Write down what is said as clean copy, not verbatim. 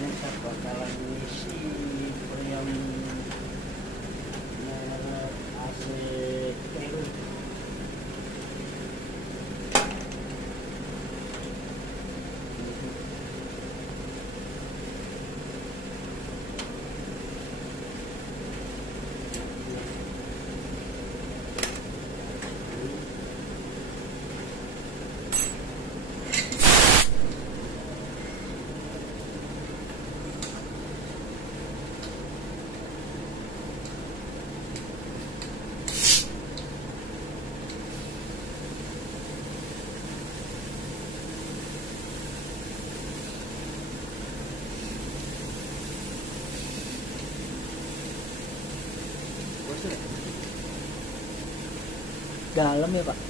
ini saya bakalan ngisi Freon merek AC Peru. Dalam ya Pak.